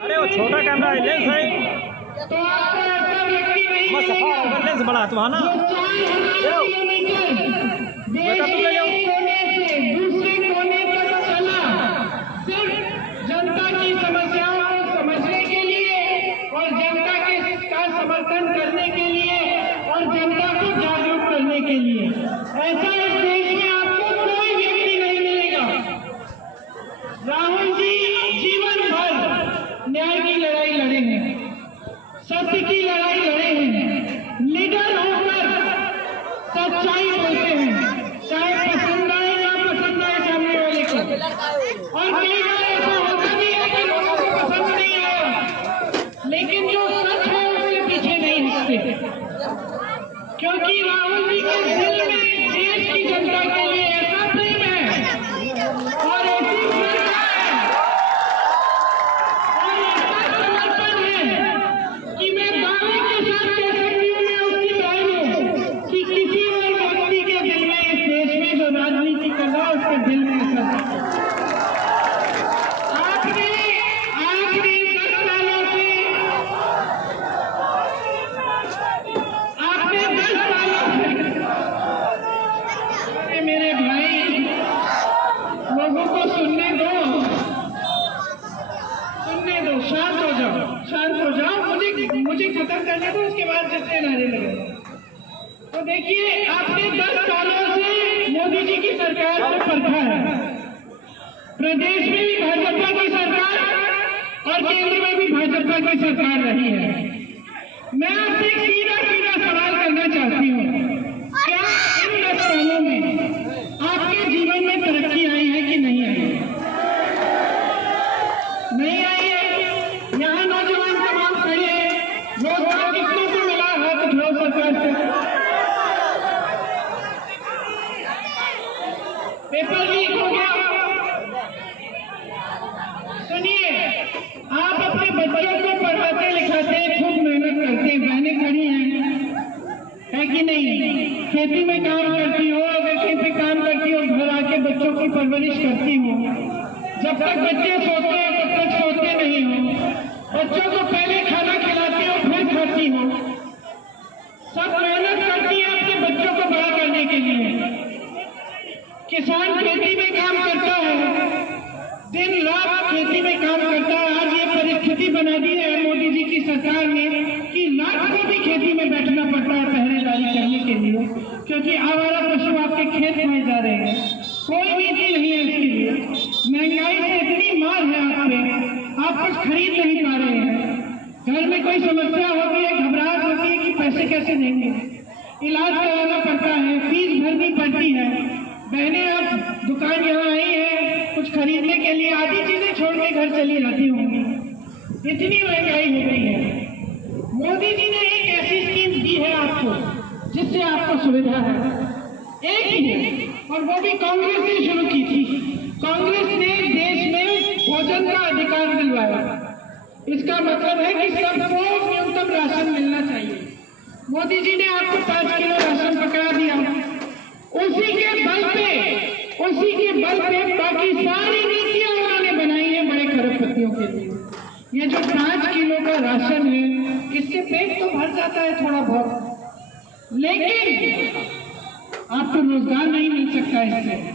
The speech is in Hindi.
अरे वो छोटा कैमरा है, लेंस है, बस लेंस बड़ा तुम्हारा ना बेटा तुम ले जाओ। दूसरे कोने पर चला सिर्फ जनता की समस्याओं को समझने के लिए और जनता का समर्थन करने के लिए और जनता को जागरूक करने के लिए। ऐसा इस देश में आपको कोई व्यक्ति नहीं मिलेगा। राहुल जी जीवन भर न्याय की लड़ाई लड़े हैं, सत्य की लड़ाई लड़े हैं, निडर होकर सच्चाई बोलते हैं, चाहे पसंद आए ना पसंद आए सामने वाले को। और कई बार ऐसा होता भी है कि लोगों को पसंद नहीं आया, लेकिन जो सच है उसके पीछे नहीं हटते, क्योंकि राहुल जी के दिल में देश की जनता के लिए ऐसा प्रेम है और ऐसी श्रद्धा है और ऐसा समर्पण है कि मैं दावे के साथ कह सकती हूँ, मैं उसकी बहन हूँ कि किसी और व्यक्ति के दिल में इस देश में जो राजनीति कर रहा है उसके दिल में ऐसा आपने 10 सालों से मेरे भाई लोगों को सुनने दो, शांत हो जाओ, मुझे खत्म करने दो, उसके बाद जितने नारे लगे। तो देखिए, आपने 10 सालों से मोदी जी की सरकार को परखा है। प्रदेश में भी भाजपा की सरकार और केंद्र में भी भाजपा की सरकार रही है। मैं आपसे एक सीधा सवाल करना चाहती हूँ, क्या इन 10 सालों में आपके जीवन में तरक्की आई है कि नहीं आई है? नहीं आई है। यहाँ नौजवान तमाम खड़े हैं, रोजगार कितने को मिला हाथ उठाओ सरकार से। पेपर लीक हो गया। सुनिए, आप अपने बच्चों को पढ़ाते लिखाते खूब मेहनत करते हैं, बहनें खड़ी हैं, है कि नहीं? खेती में काम करती हो, अगर कहीं पे काम करती हो, घर आके बच्चों की परवरिश करती हो। जब तक बच्चे सोते हैं तब तक सोते नहीं हो, बच्चों को पहले खाना खिलाती हो फिर खाती हो। सब मेहनत करती है अपने बच्चों को बड़ा करने के लिए। किसान खेती में काम करता है, दिन रात खेती में काम करता है। आज ये परिस्थिति बना दी है मोदी जी की सरकार ने कि रात को भी खेती में बैठना पड़ता है पहरेदारी करने के लिए, क्योंकि आवारा पशु आपके खेत में जा रहे हैं। कोई नीति नहीं है इसके लिए। महंगाई से इतनी मार है आप पे, आप कुछ खरीद नहीं पा रहे हैं। घर में कोई समस्या होती है, घबराहट होती है कि पैसे कैसे देंगे, इलाज कराना पड़ता है, फीस भरनी पड़ती है। बहनें आप दुकान यहाँ आई है कुछ खरीदने के लिए, आधी चीजें छोड़ के घर चली जाती होंगी, इतनी महंगाई हो गई है। मोदी जी ने एक ऐसी स्कीम दी है आपको जिससे आपको सुविधा है, एक ही है, और वो भी कांग्रेस ने शुरू की थी। कांग्रेस ने देश में भोजन का अधिकार दिलवाया। इसका मतलब है कि सबको न्यूनतम राशन मिलना चाहिए। मोदी जी ने आपको 5 किलो राशन पकड़ा दिया, उसी के बल पे बाकी सारी नीतियां उन्होंने बनाई है बड़े खरबपतियों के लिए। ये जो 5 किलो का राशन है, इससे पेट तो भर जाता है थोड़ा बहुत, लेकिन आपको रोजगार नहीं मिल सकता इससे।